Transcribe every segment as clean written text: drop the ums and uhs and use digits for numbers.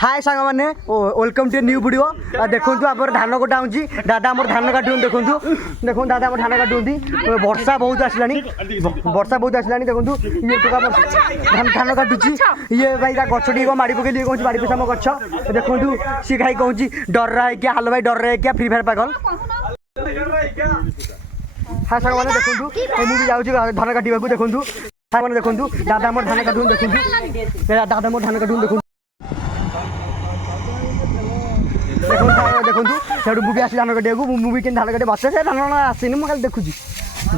हाय सांग मैंने welcome to new video देखो आप धान कटा होची दादा आम धान काटू देखो देखो दादा आम धान काटुंट वर्षा बहुत आसला देखो ये धान काटुची ये भाई गछटी माड़ी पकड़ कहूँ माड़ी पीछा मो गछ देखो सी खाई कहूँ डर रहा है क्या हाल भाई डर रहा है क्या फ्री फायर पागल। हाँ सांग मैंने देखो मुझे जाऊँगी धान काटा देखो सांग मैंने देखो दादा आम धान काटू देखो दादा आम धान काटू देखो देखो सेठू मुझे आस धान काटा मुझे कि धान काटे बसे से धान आसनी मुझे देखुची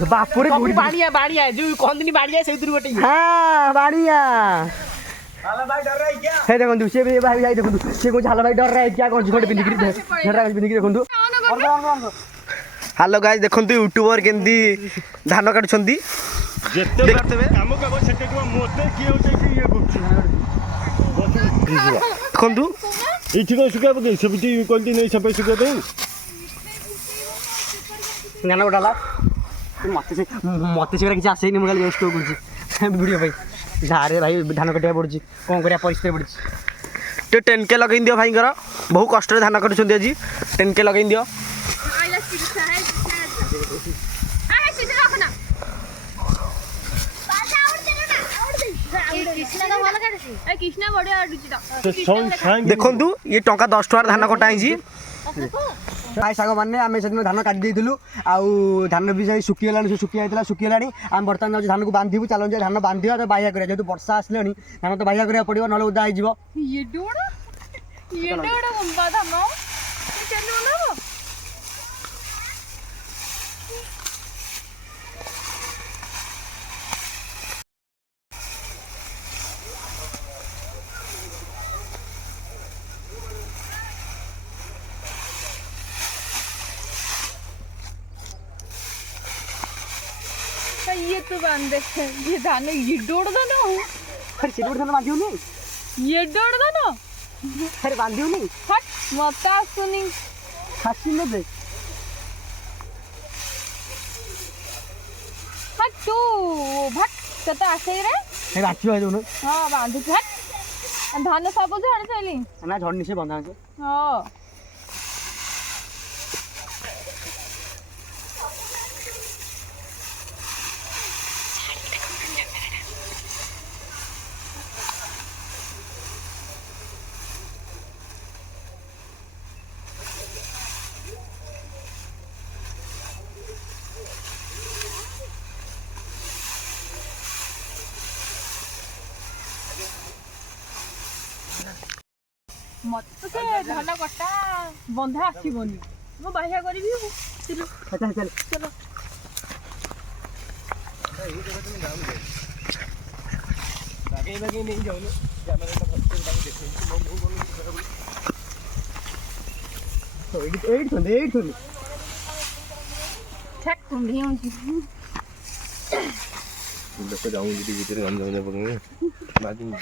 बापुरे बाड़िया बाड़िया जो कहते बाड़िया से गोटे हाँ बाड़िया हे देखो सी भाई भाई देखो सी कौन हाल भाई डर रहा है क्या कौन झोटे पिंधिक देखो। हेलो गाइस देखो यूट्यूबर केमती धान काटुंट देखु ଏଠି କଣ ଶୁଖା ପକେଇ ସେମିତି କହିଲି ନେଇ ସଫା ଶୁଖା ପାଇଁ ଜ୍ଞାନ ଗୋଟାଲା ମତେ ସେଗୁଡ଼ା କିଛି ଆସେନି ମୁଁ ଖାଲି ୱେଷ୍ଟ କରୁଛି ଭିଡ଼ିଓ ପାଇଁ ଧାରେ ଭାଇ ଧାନ କାଟିବାକୁ ପଡ଼ୁଛି କ'ଣ କରିବା ପରିସ୍ଥିତି ପଡ଼ୁଛି। ଟିକେ 10K ଲଗେଇ ଦିଅ ଭାଇଙ୍କର ବହୁ କଷ୍ଟରେ ଧାନ କାଟୁଛନ୍ତି ଆଜି 10K ଲଗେଇ ଦିଅ। देखु ये टंका 10 टकर धान कटाई भाई सांग मैंने आम से धान काटी देलु आउ धान भी सुखीगला सुखी सुखीगला आम बर्तमान धान को बांधु चलो धान बांधा तो बाह्या करा जेहतु वर्षा आसला धान तो बाह्या करा पड़ो ना उदा हो ये तो बांधे ये धान ये डोड़ दो ना अरे सिरोड़ धान बांधियो नहीं ये डोड़ दो ना अरे बांधियो नहीं हट मत आसुनी खासी न दे हट तू भट कत आसे रे हे बाची भाई दोनों हां बांध हट धान सब झाड़ चली ना झड़नी से बंधा है हां मत से धान कटा बंधा आसबनी मो बाह्या करी चलो चल चल चलो बागे बागे नहीं जाओ कैमरा तो एट ठक तुम नहीं हो लोग जाऊं दीदी भीतर हम जाने पड़ेंगे बाद में